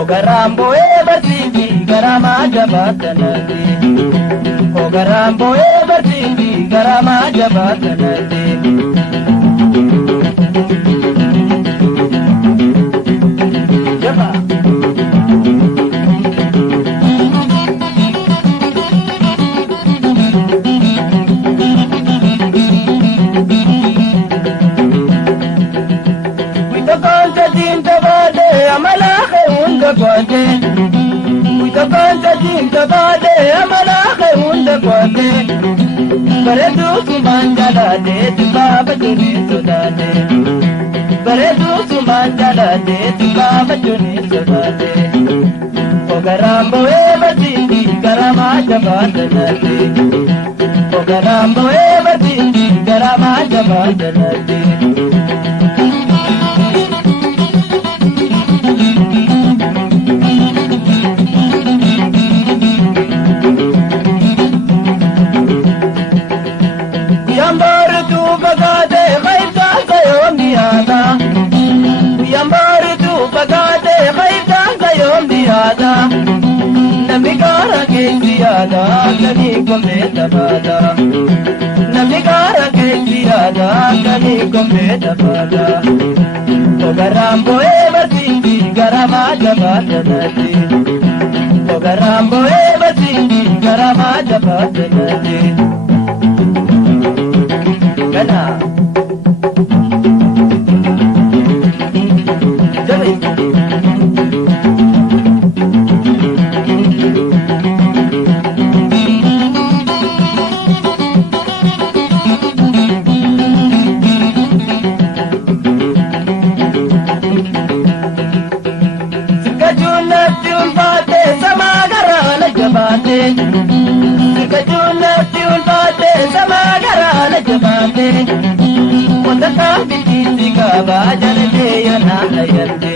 Ogarambo ebatindi garama jabatanate. Ogarambo ebatindi garama jabatanate. Jaba. Wito konta tinta bade amala khunda kwate. Wito konta tinta bade amala khunda kwate. Baredu sumanjala de tibaba juni sudade. Baredu sumanjala de tibaba juni sudade. Ogarambo ebatindi garama jabatanate. Ogarambo ebatindi garama jabatanate. Namigara ke ziyada kani gome tabada. Namigara ke ziyada kani gome tabada. Ogarambo ebatindi garama jabatanate. Ogarambo ebatindi garama jabatanate. Gana. Jai. Sikajunati ulfate samagarana jabate. Kondaka biti kaba jalale yana hayate.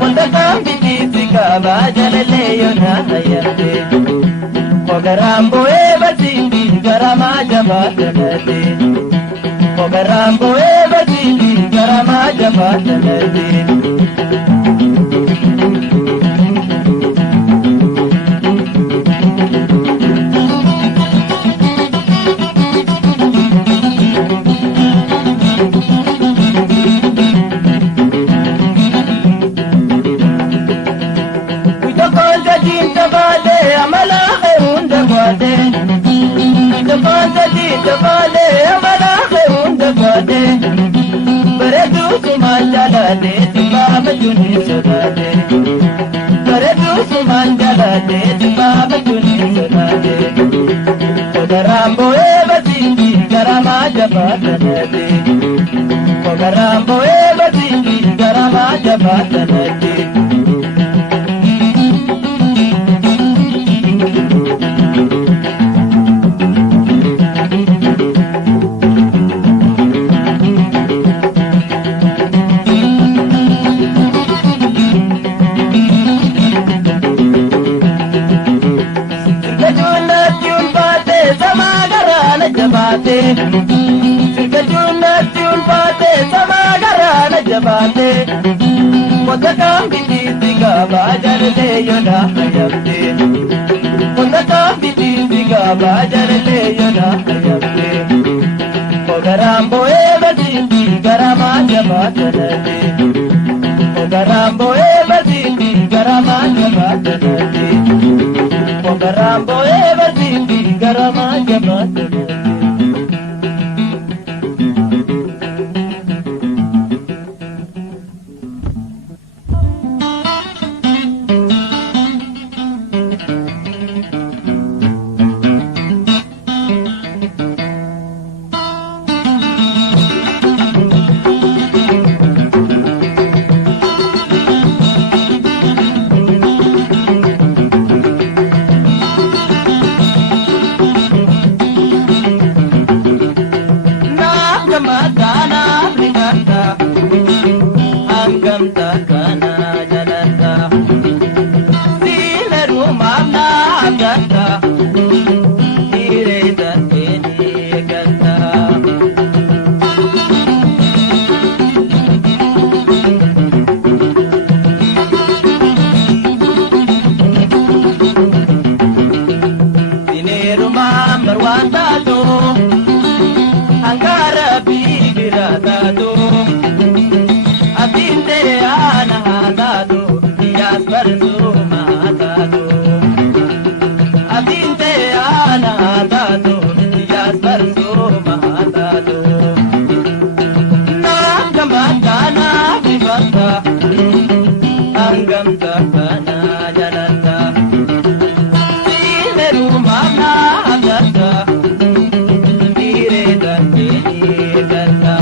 Kondaka biti kaba jalale yana hayate. Ogarambo ebatindi garama jabatanate. Ogarambo ebatindi garama jabatanate. Jabale amala khunda bade. Baredu sumanjala de tibaba juni sudade. Baredu sumanjala de tibaba juni sudade. Ogarambo ebatindi garama jabatanate. Ogarambo ebatindi garama jabatanate. Sikajunati ulfate samagarana jabate. Kodakam biti sigaba jalale yona hayate. Kodakam biti sigaba jalale yona hayate. Ogarambo ebatindi garama jabatanate. Ogarambo ebatindi garama jabatanate. Ogarambo ebatindi garama jabatanate. gata dire danteni gata dineru mambar wantado angkara bigiratato atinte ana hatado dias bersuma hatado atinte ana hatado dias bersuma hatado na gamana vivanta anggam takana jalanta dineru mamna gata dire danteni gata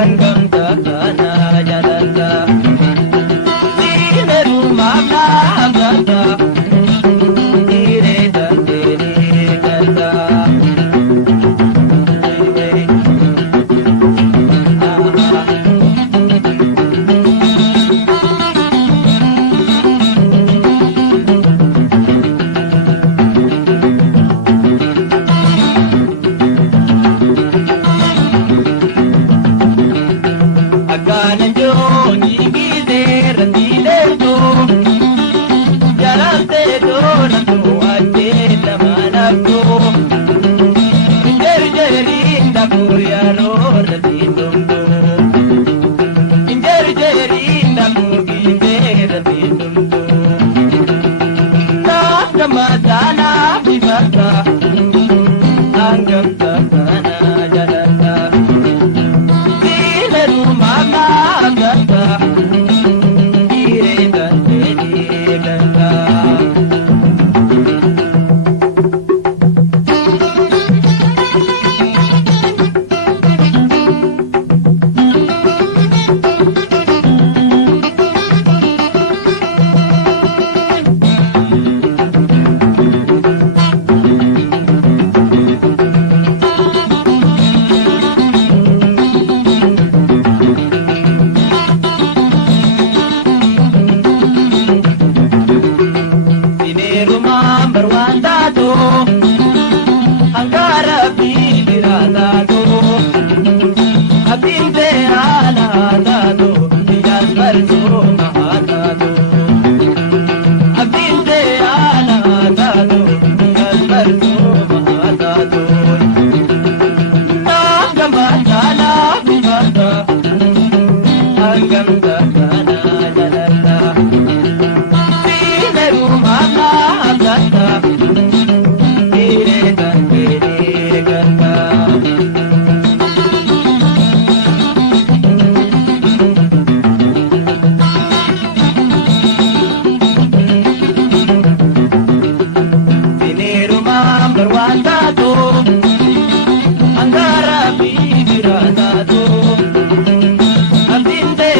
Anggam takana jalanta dineru mamna gata dire danteni gata Madana vivanta anggam takana jalanta dineru mamna gata dire danteni gata Angara bibirana do, abdinte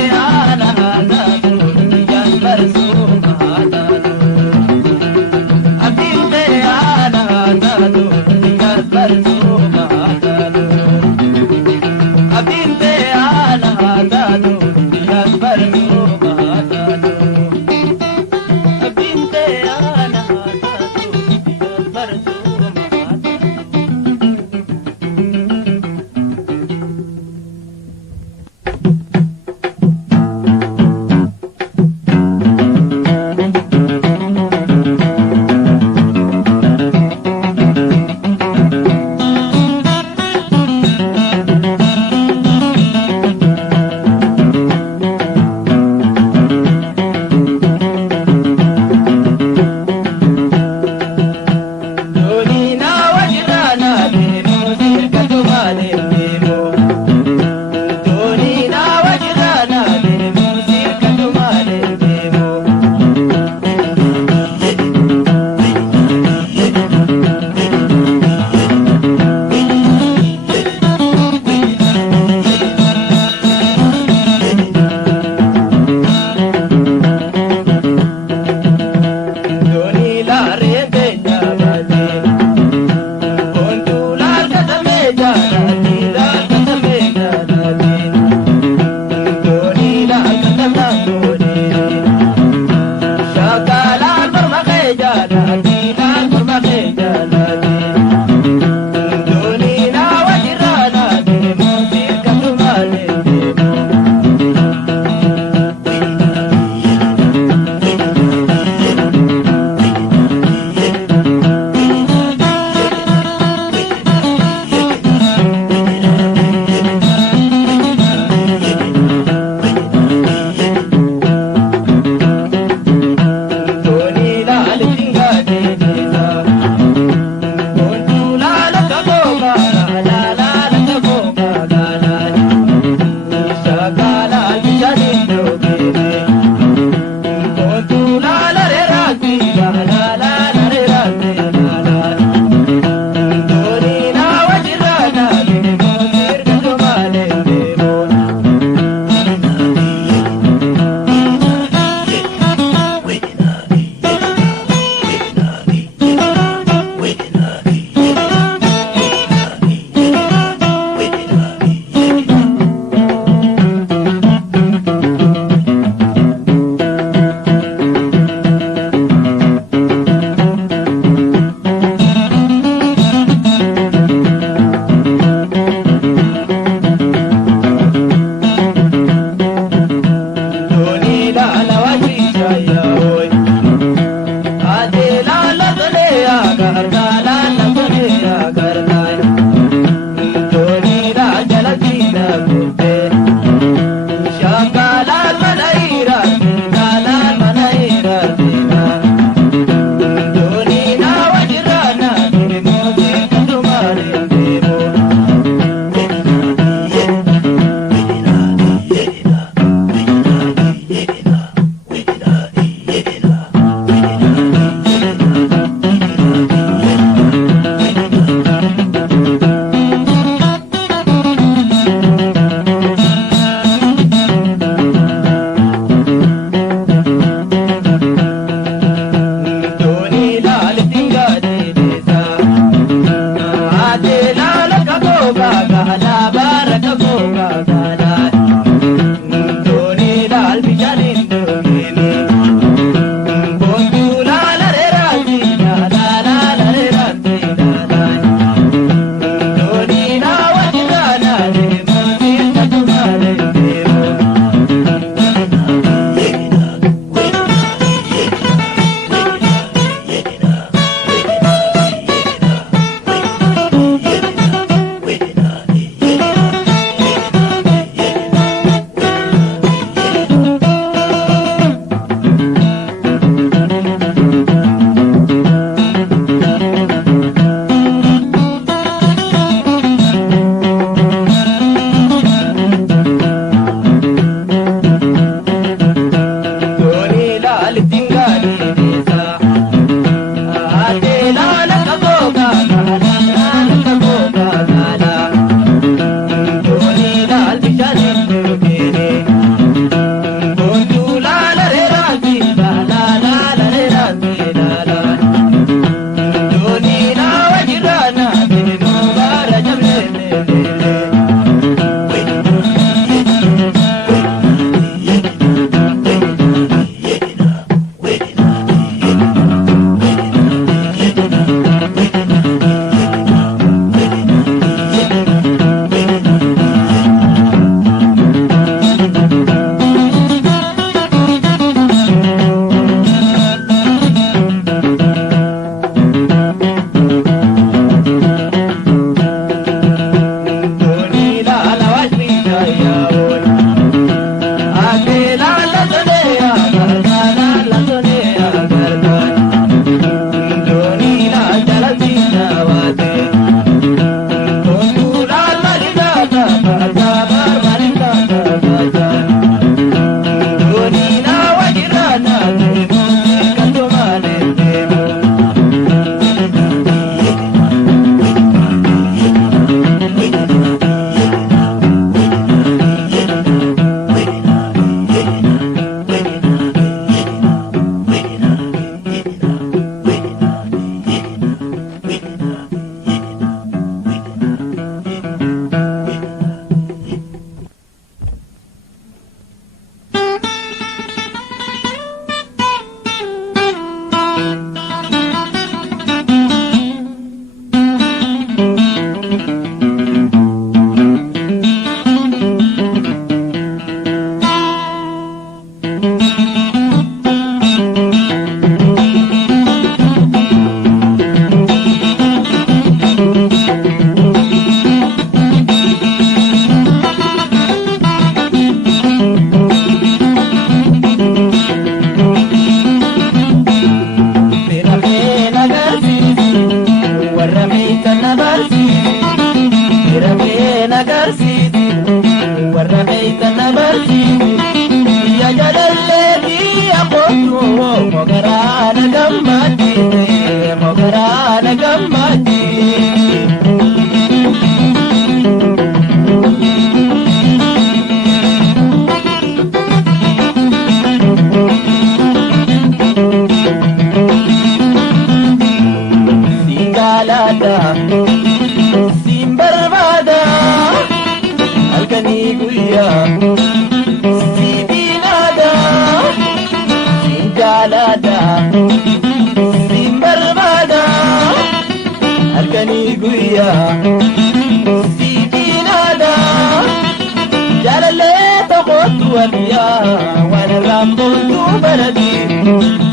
رامبون بردي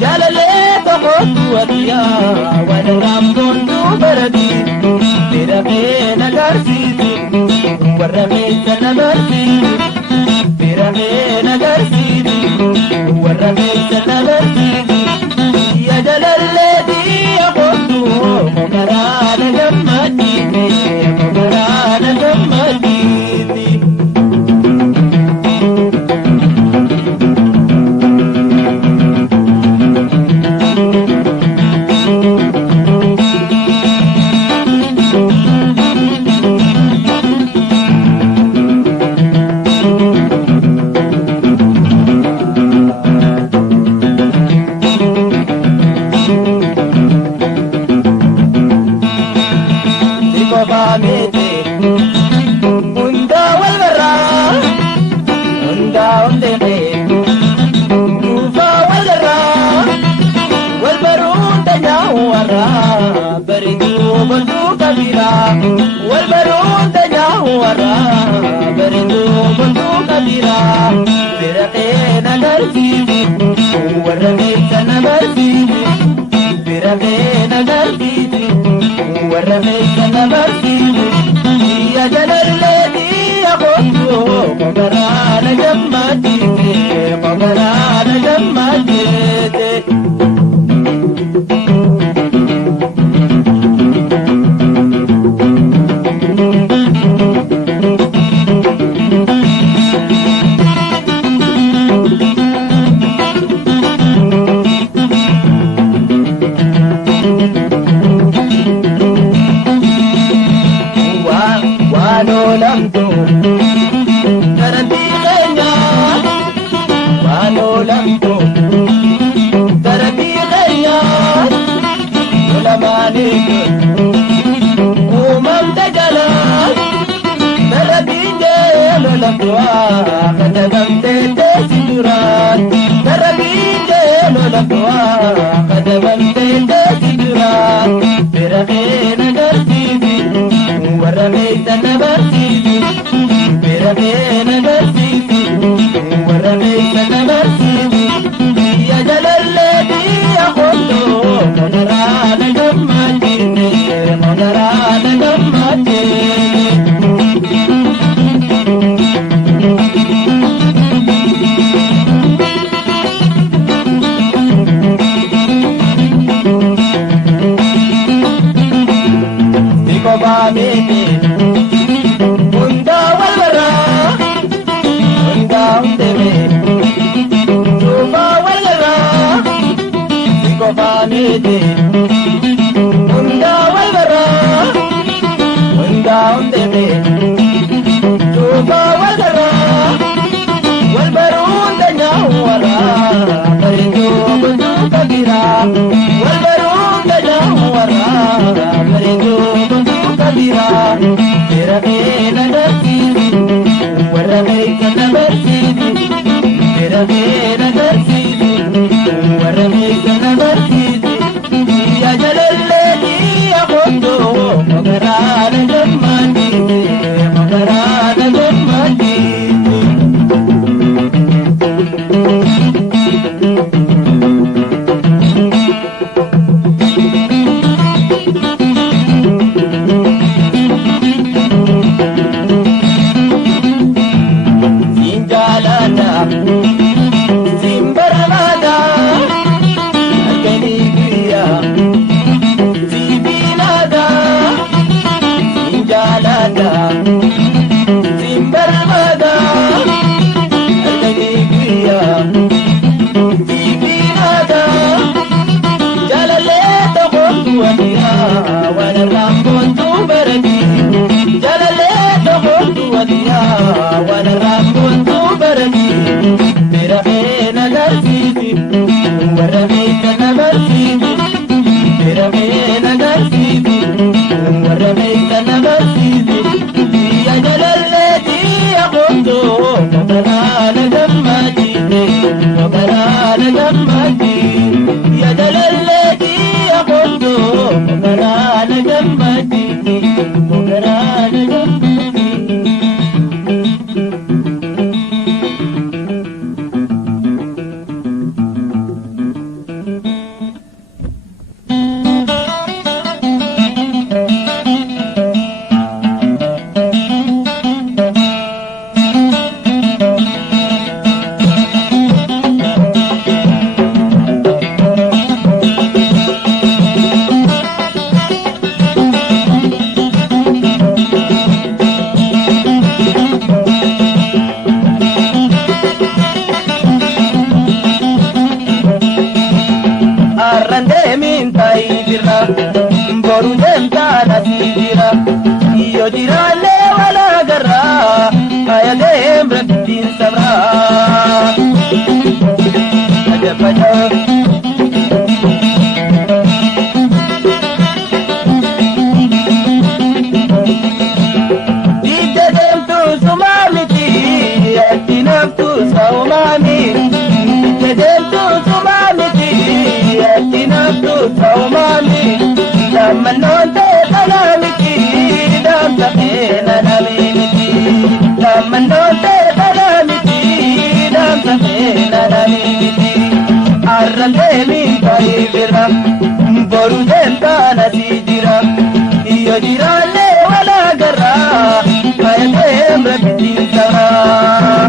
جلالي تقوت وديا وانا رامبون بردي برمينا قرسيتي ورميتنا برسيتي برمينا قرسيتي ورميتنا برسيتي يا جلال الذي يقوت مقرانا جمتيني مقرانا جمتيني والبرود جاورا برندو بندو كبيرا برقينا نرفيدي ورميتنا برفيدي برقينا نرفيدي ورميتنا برفيدي يا جلال الذي يقوتو مقرانا جمتي مقرانا جمتي iyo jiraanne wala garraa kayateem rabbiin sabraa.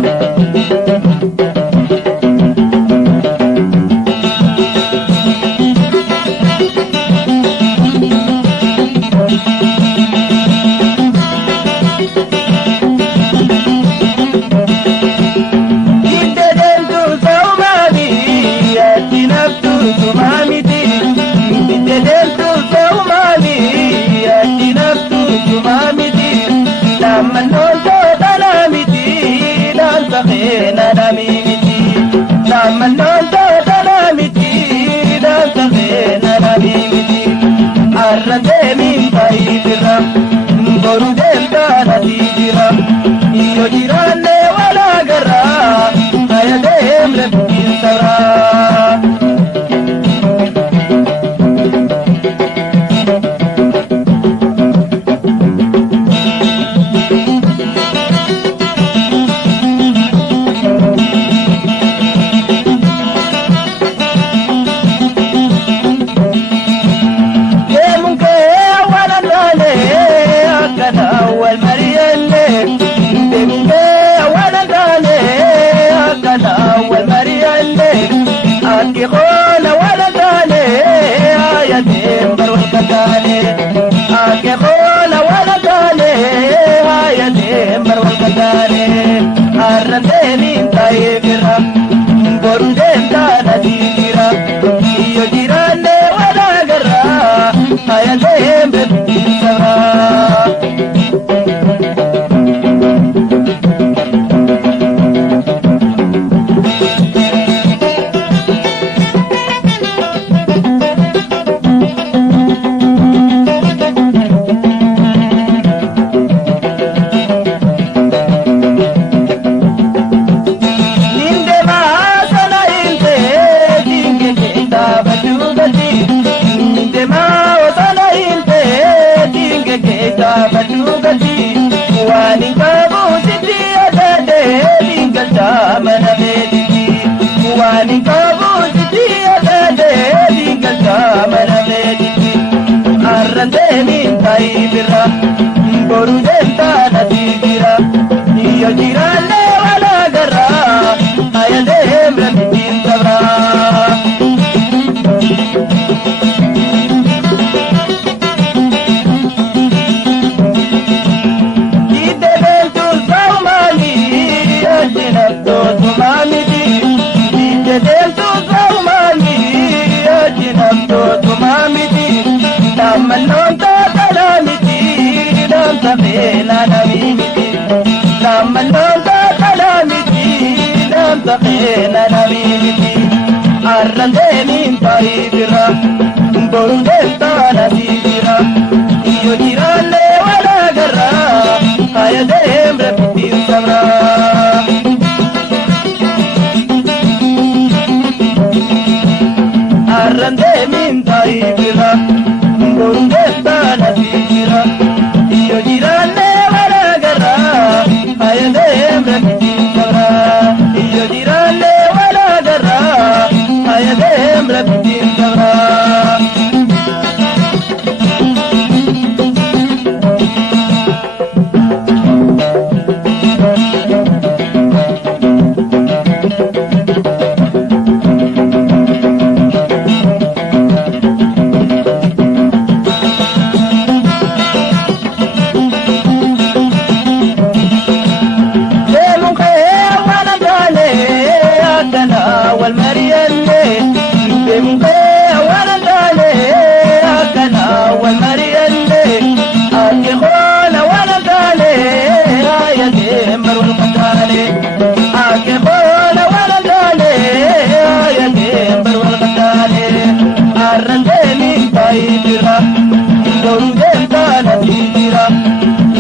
Iyo jiraanne wala garraa kayateem rabbiin sabraa. Iyo jiraanne wala garraa kayateem rabbiin sabraa. Iyo jiraanne wala garraa kayateem rabbiin sabraa. Taqeena namiiti arrandeemiin taa'ibira borudeentaana siibira. Iyo jiraanne wala garraa kayateem rabbiin sabraa. Arrandeemiin taa'ibira borudeentaana siibira. Iyo jiraanne wala garraa kayateem rabbiin sabraa. Iyo jiraanne wala garraa kayateem rabbiin sabraa.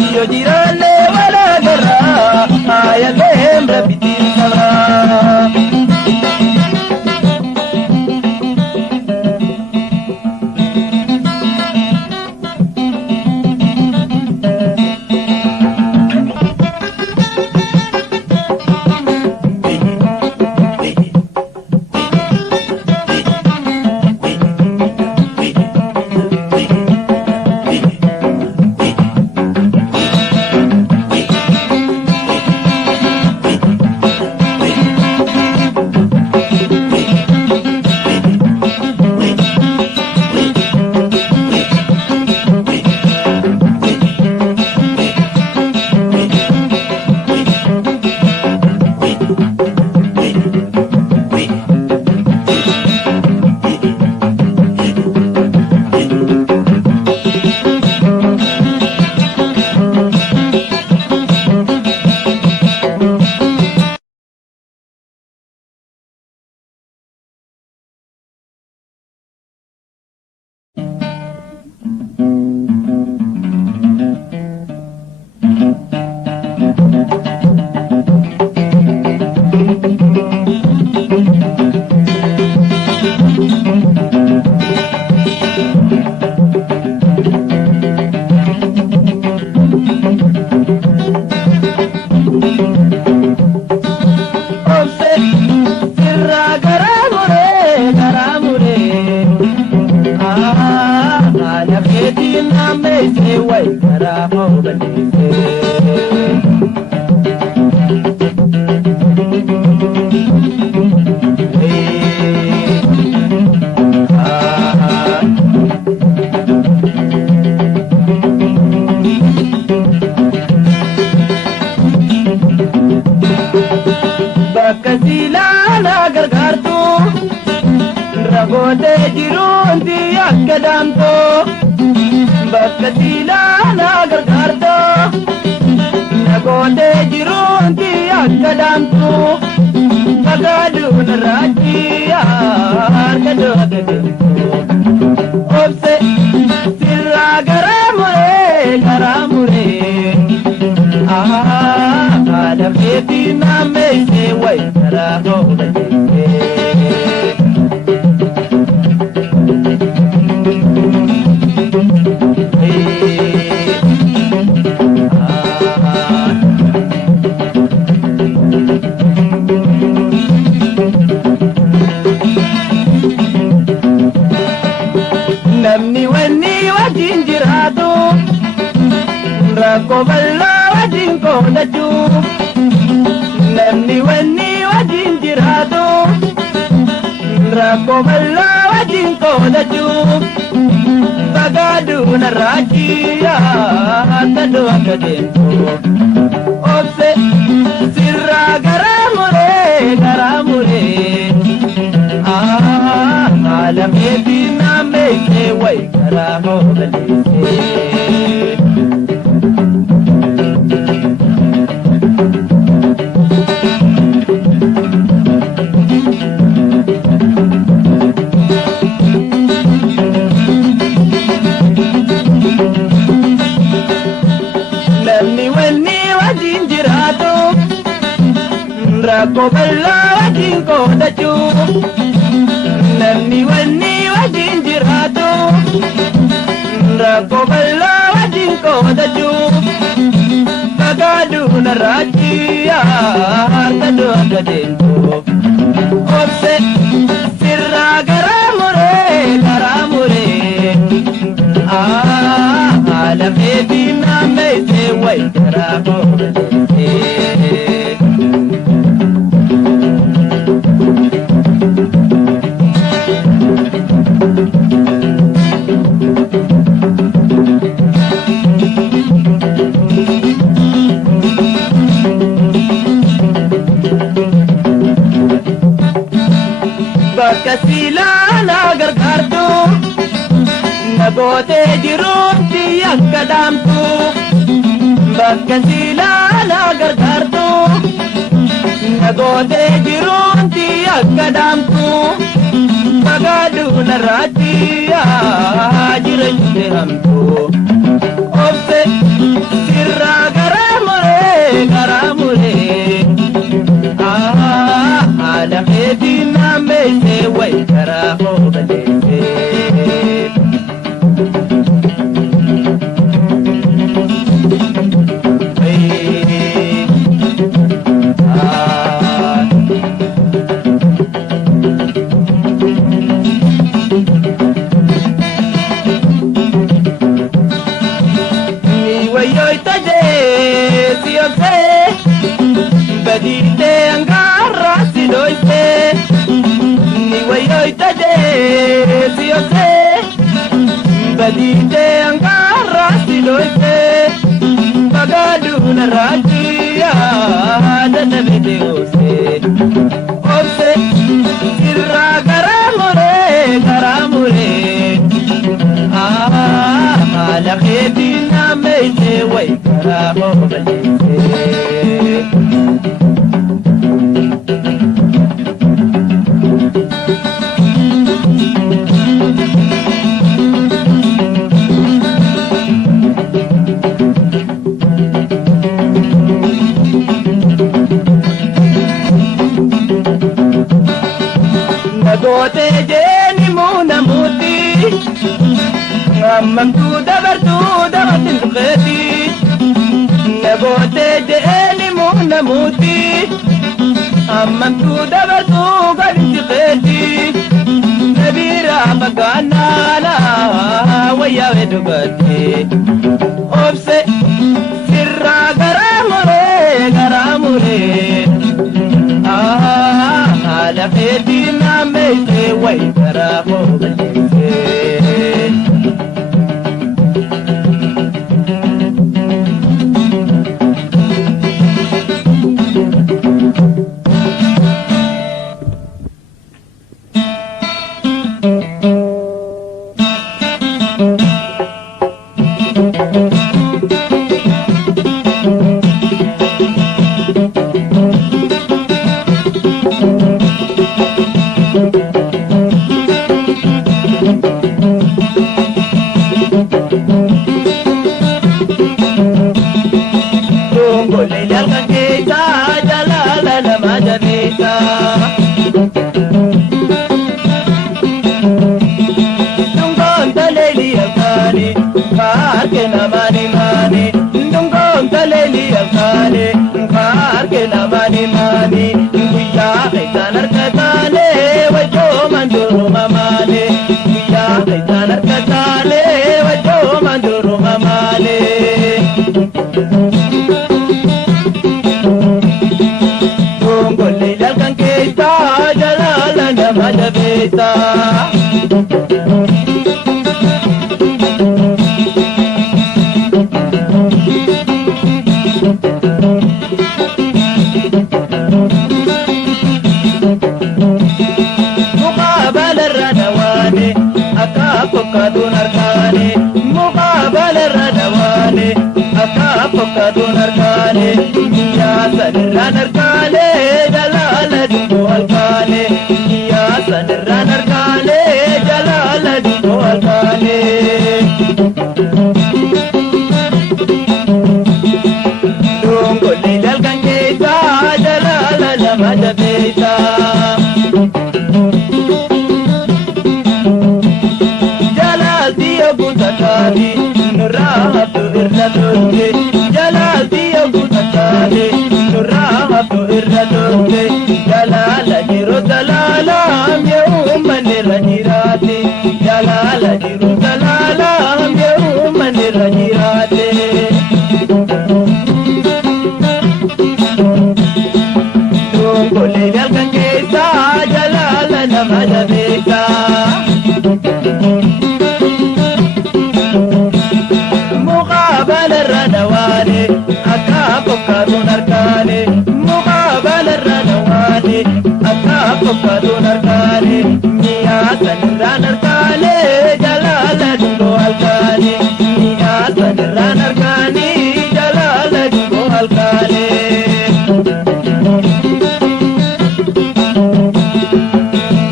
Iyo jiraanne wala garraa kayateem rabbiin sabraa. akkadamtu bagaaduna raajiyaan kadoodeemtu obse sirraa garamuree lafeetii naammeessee wayi karaa hoobatee. Namni wanni wajjin jiraatu rakkoo bal'aa wajjin qoodatu. Namni wanni wajjin jiraatu rakkoo bal'aa wajjin qoodatu. Bagaaduna raajiyaan tadoo akka deemtu obse sirraa garamuree lafeetii naammeessee wayi karaa hoobatee. Namni wanni wajjin jiraatu rakkoo bal'aa wajjin qoodatu. Namni wanni wajjin jiraatu rakkoo bal'aa wajjin qoodatu. Bagaaduna raajiyaan tadoo akka deemtu obse sirraa garamuree lafeetii naammeessee wayi karaa hoobatee. Bakka siilaa gargaartu nagootee jiruutti akka daamtu. Bakka siilaa gargaartu nagootee jiruutti akka daamtu. Bagaaduna raajiyaan jireenyuute hamtu obse sirraa garamuree lafeetii naammeessee wayi karaa hoobatee. Ni wayoita jee si obse badite angarra si doite. Ni wayoita jee si obse badite angarra si doite. Bagaaduna raajiyaan dadhabete obse sirraa garamuree lafeetii naammeessee wayi karaa hoobatee. Nagootee jeeni muunamuuti ammamtuu dabartuu dabatin tuqeeti. Nagootee jeeni muunamuuti ammamtuu dabartuu gadin tuqeeti. Nabiraa fagaannaala wayyaawee dhugaatti obse sirraa garamuree lafeetii naammeessee wayi karaa hoobatee. beesa. Muqaabala irra dawaane akka fakkaatuun argaane. Muqaabala irra dawaane akka fakkaatuun argaane. Yaasan irraan argaane jalaala dubboo halkaane. Yaasan irraan argaane jalaala dubboo halkaane. Dongollee jalkan keessa jalaala lama jabeessa. Jalaalti yogguu takkaati nurraa haftu irra turte. Jalaalti yogguu takkaati nurraa haftu irra turte. Jalaala jiru talaalaam yoo uummanni irra jiraate. Jalaala jiru talaalaam yoo uummanni irra jiraate. Dongollee jalkan keessa jalaala nama jabeessa. Muqaabala irra dawaane akka fakkaatuun argaane. Muqaabala irra dawaane akka fakkaatuun argaane. Yaasan irraan argaane jalaala dubboo halkaane. Yaasan irraan argaane jalaala dubboo halkaane.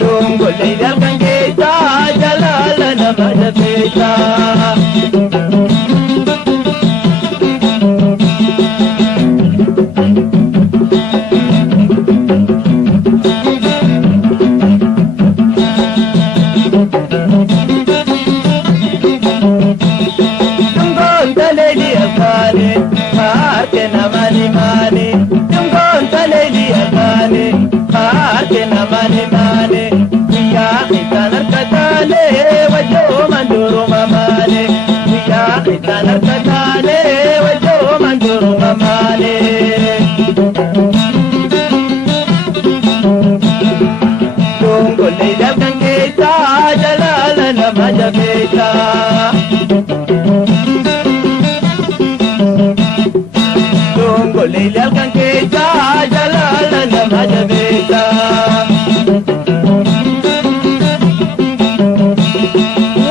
Dongollee jalkan keessa jalaala nama jabeessa. Harke namani mani, tungonta leili agane. Harke namani mani, ya khitan arkatane, wajo manduru mamane. Ya khitan arkatane, wajo manduru mamane. Dongollee jalkan keessa jalaala nama jabeessa. Dongollee jalkan keessa jalaala nama jabeessa.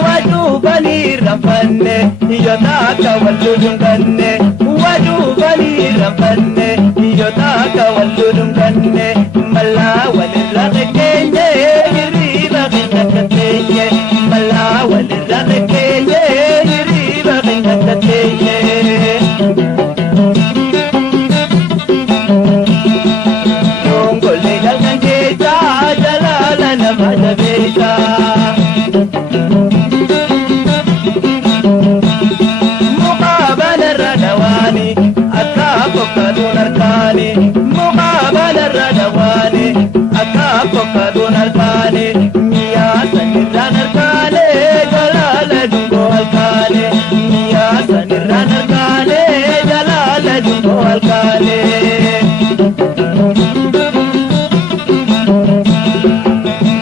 Wajuubanii rafanne iyyota akka wal dudunganne. Wajuubanii rafanne iyyota akka wal dudunganne. Mallaa walirra qeqqeenye hirriba keenya gatteenye. Mallaa walirra qeqqeenye hirriba keenya gatteenye. Dongollee jalkan keessa jalaala nama jabeessa. Muqaabala irra dawaane akka fakkaatuun argaane. Muqaabala irra dawaane akka fakkaatuun argaane. Yaasan irraan argaane jalaala dubboo halkaane. Yaasan irraan argaane jalaala dubboo halkaane.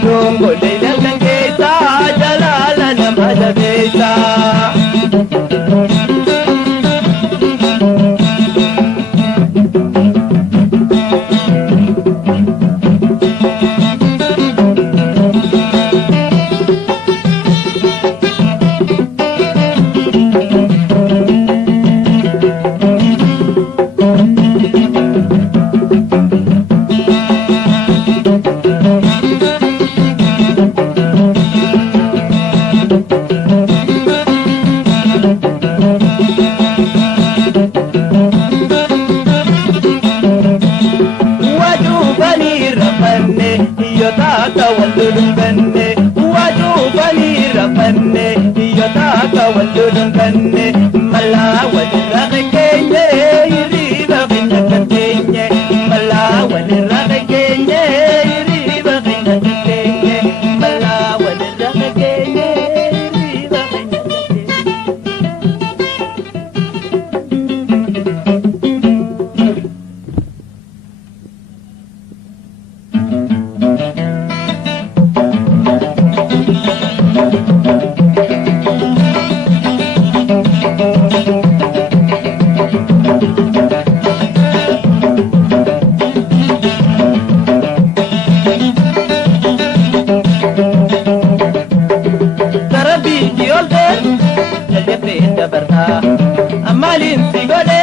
Dongollee jalkan keessa jalaala nama jabeessa. Wajuubanii rafanne iyyota akka wal dudunganne. Wajuubanii rafanne iyyota akka wal dudunganne. Mallaa walirra qeqqeenye hirriba keenya gatteenye. Mallaa walirra qeqqeenye hirriba keenya gatteenye. Mallaa walirra qeqqeenye hirriba keenya gatteenye. dabarta amalin sigode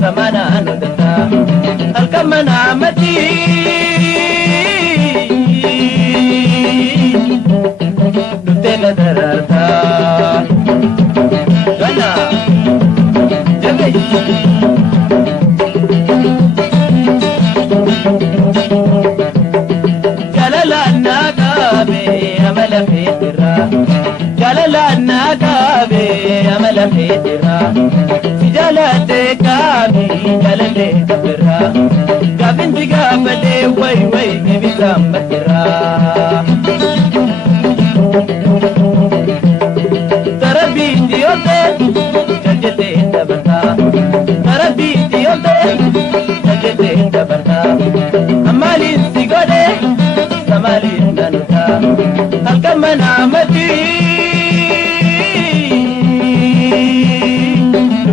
samana anudata alkamana amati dutena dararta gana jabe jalala nagabe amala fitira jalala nagabe amala fitira jalate kami jalale kabira gabin diga bade way way nebisa matira tarabi diyote jajete dabarta tarabi diyote jajete dabarta amali sigode samali nanuta alkamana mati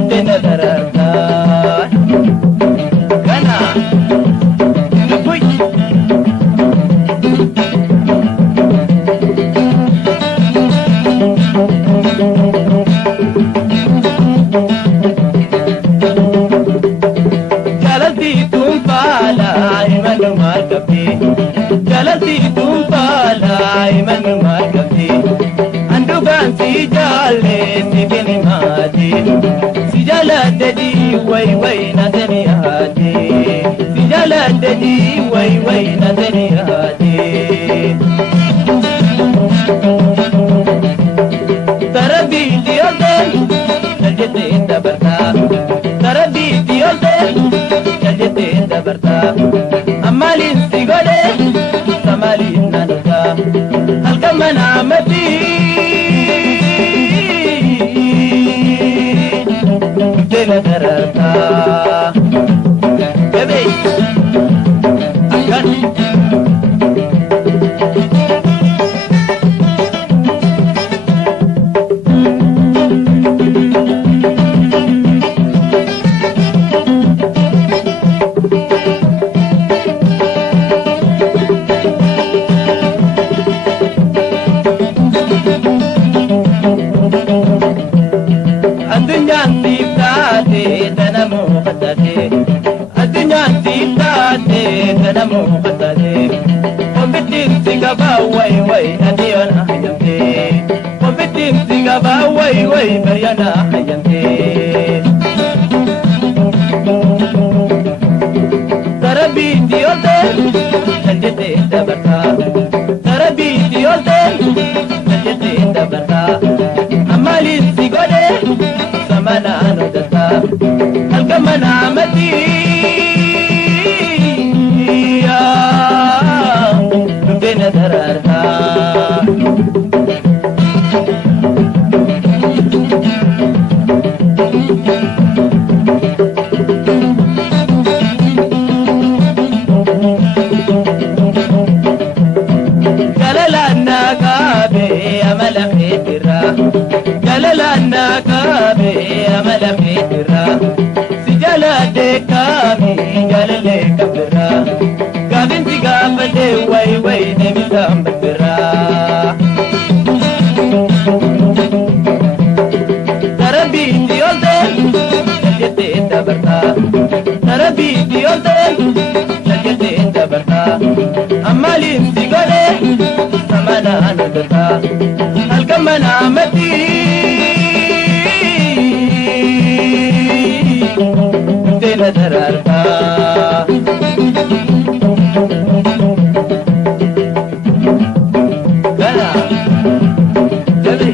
tena dararta gana nubuy jalati tumpala imanu markapi jalati tumpala imanu markapi andugan si jalle si bini mati si jalate di way way nadani hati si jalate di way way nadani hati tarabi diyote jajete dabarta tarabi diyote jajete dabarta amalin sigode samalin nanuta alkamana amati tena dararta bebe akan adunyan tiptate tanamu khatate adunyan tiptate tanamu khatate kombitin sigaba way way adiyana hayante kombitin sigaba way way bayana hayante tarabi diyote jajete dabarta tarabi diyote jajete dabarta amali sigode samana anudata alkamana amati dutena dararta jalala nagabe amala fitira jalala nagabe amala fitira si jalate kami jalale kabira gabin diga bade way way nebisa matira tarabi diyote jajete dabarta tarabi diyote jajete dabarta amalin sigode samana anudata alkamana amati tena dararta gana jabe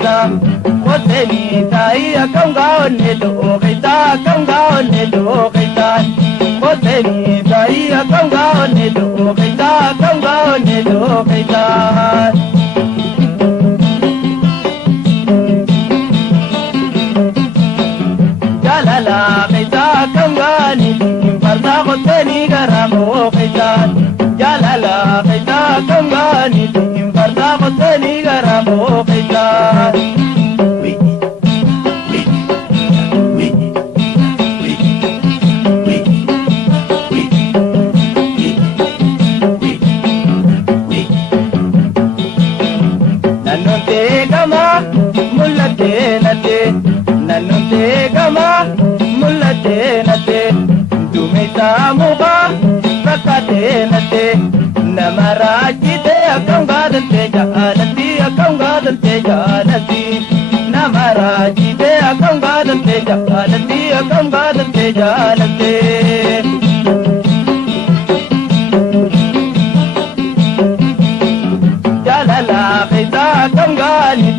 keita koteni tai akanga onelo keita akanga onelo keita koteni tai akanga onelo keita akanga onelo keita jalala keita akanga ni parda koteni garamo keita jalala keita akanga ni parda koteni garamo keita Muka rakate nate namarajite akangadan te jalati akangadan te jalati namarajite akangadan te jalati akangadan te jalati jalala kaita akangani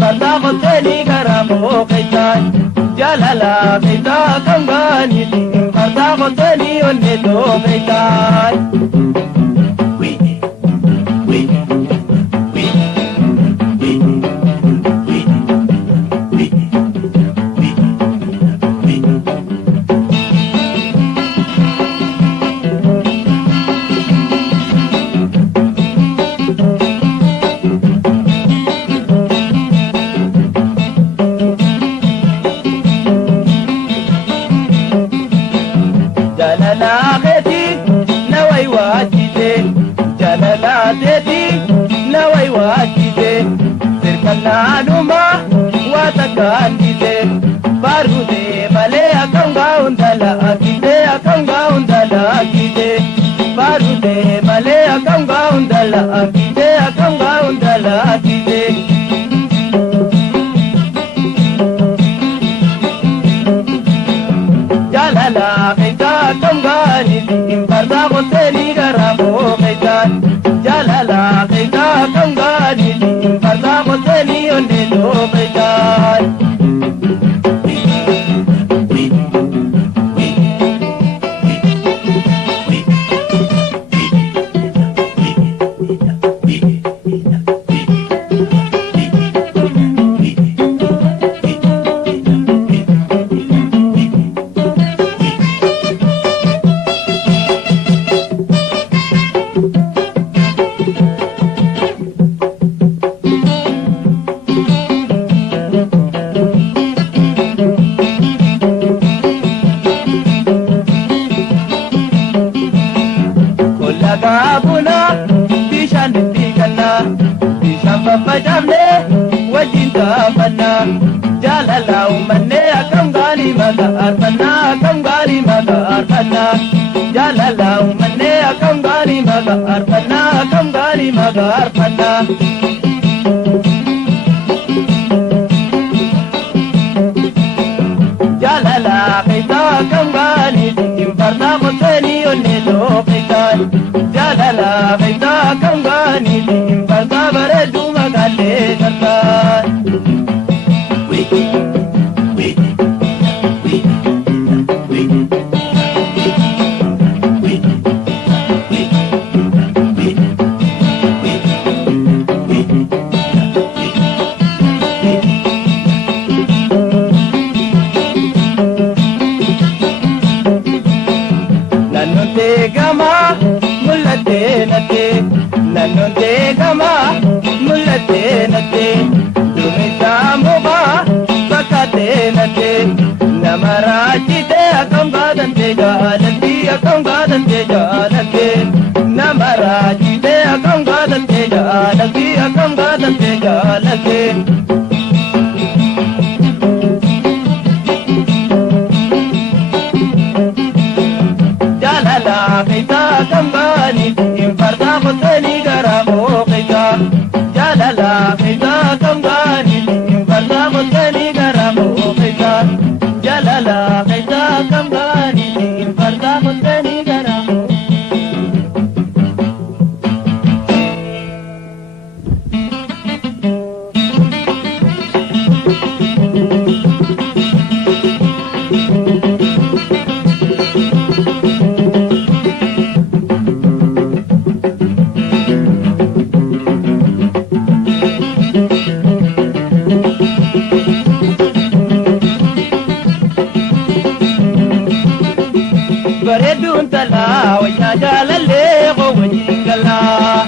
barda koteni garamo kaita jalala kaita akangani barda koteni onelo kaita Naluma watakandide barude male akanga undala akide akanga undala akide barude male akanga undala akide akanga undala akide jalala kaita akanga ni imbarda koteni garamo kaita jalala kaita akanga ni imbarda koteni onelo kaita Gabuna bishan digana bishan babajamne wajinta manna jalala umanne akangali maga arpanna akangali maga arpanna jalala umanne akangali maga arpanna akangali maga arpanna jalala kaita akangali imbarda koteni onelo kaita jalala kaita kangani imbarda baredu magale kanta nanonte gama mulate nate nanonte gama mulate nate dumita muba sakate nate namarajite akangadan te jalati akangadan te jalati namarajite akangadan te jalati akangadan te jalati jalala kaita kambani imbarda koteni garamo kaita jalala kaita kambani imbarda koteni garamo kaita jalala kaita kambani imbarda koteni garamo bareedduun talaa wayyaa jaalallee qoo wajjin galaa.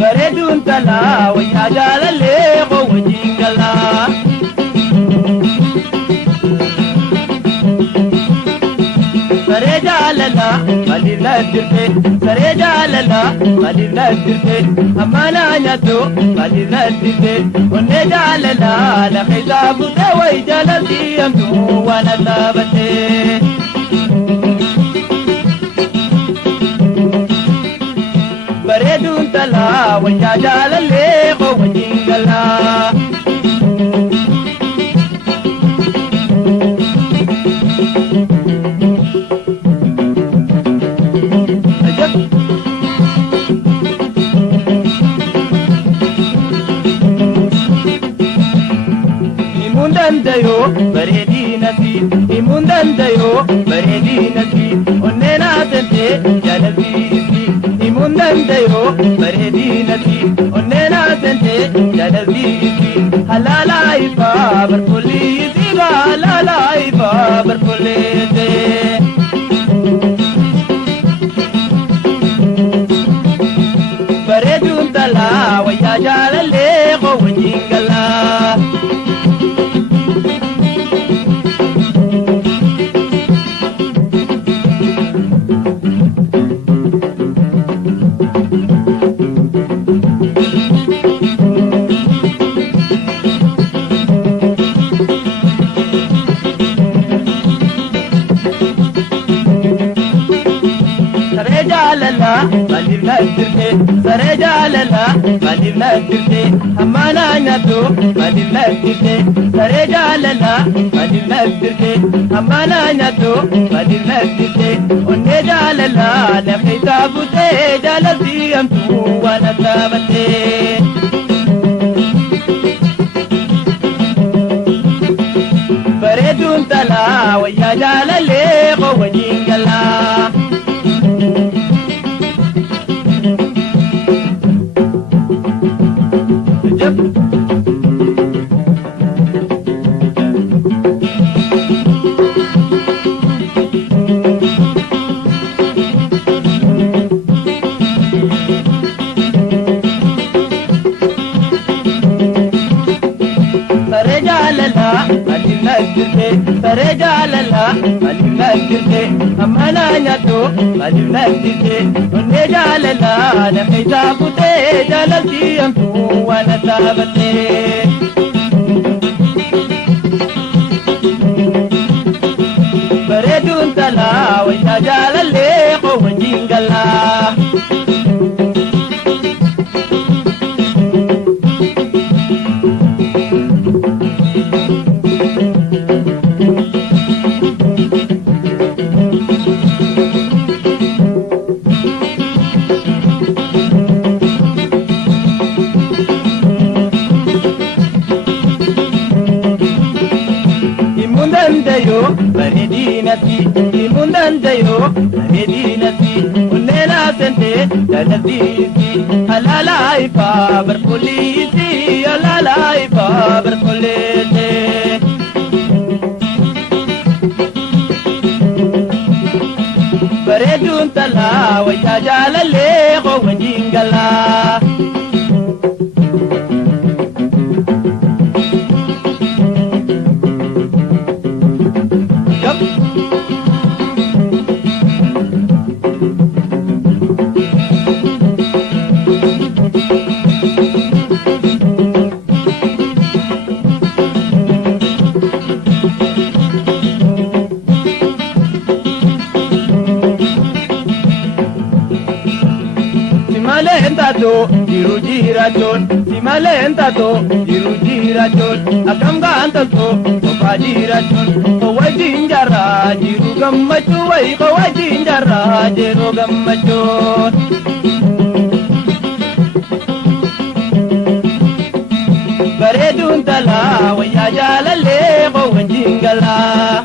Bareedduun talaa wayyaa jaalallee qoo wajjin galaa. Saree jaalala maliirra jirte saree jaalala maliirra jirte ammaanaa nyaattu maliirra jirte onnee jaalala lafa isaa buutee wayi jaalatti hamtuu waan asaabatte. Bareedduun talaa wayyaa jaalallee qoo wajjin galaa. Dayo bareedinati imundan dayo bareedinati onnena tente jalabisi imundan dayo bareedinati onnena tente jalabisi halala ifa barkulisi halala ifa barkulisi bareedun tala wayya jalalle qoo wajjin galaa. Maliirra jirte saree jaalala maliirra jirte ammaanaa nyaattu maliirra jirte saree jaalala maliirra jirte ammaanaa nyaattu maliirra jirte onnee jaalala lafa isaa buutee jaalatti hamtuu waan asaabatte. Bareedduun talaa wayyaa jaalallee qoo wajjin galaa. Saree jaalala maliirra jirte ammaanaa nyaattu maliirra jirte onnee jaalala lafa isaa buutee jaalatti hamtuu waan asaabatte. Bareedduun talaa wayyaa jaalallee qoo wajjin galaa. Bareedinati imundan dayo bareedinati onnena tente jalabisi halala ifa barkulisi halala ifa barkulisi. Bareedduun talaa wayyaa jaalallee qoo wajjin galaa. Jiru jiraachon si malee hin taatu jiru jiraachon akkam gaantaltu kophaa jiraachon wajjin jarraa jiru gammachuu wayi wajjin jarraa jiru gammachuun. Bareedduun talaa wayyaa jaalallee qoo wajjin galaa.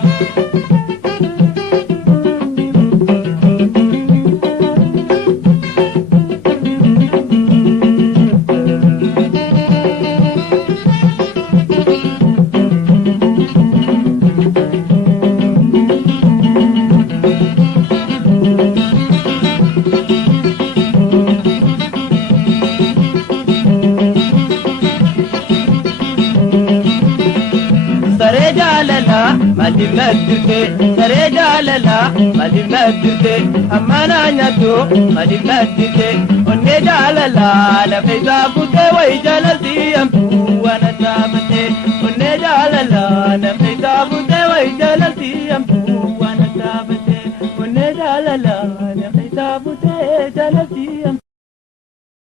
mali madirte sare jalala mali madirte amana nyato mali madirte onne jalala la faida bute way jalati ampu wana tabate onne jalala la faida bute way jalati ampu wana tabate onne jalala la faida bute jalati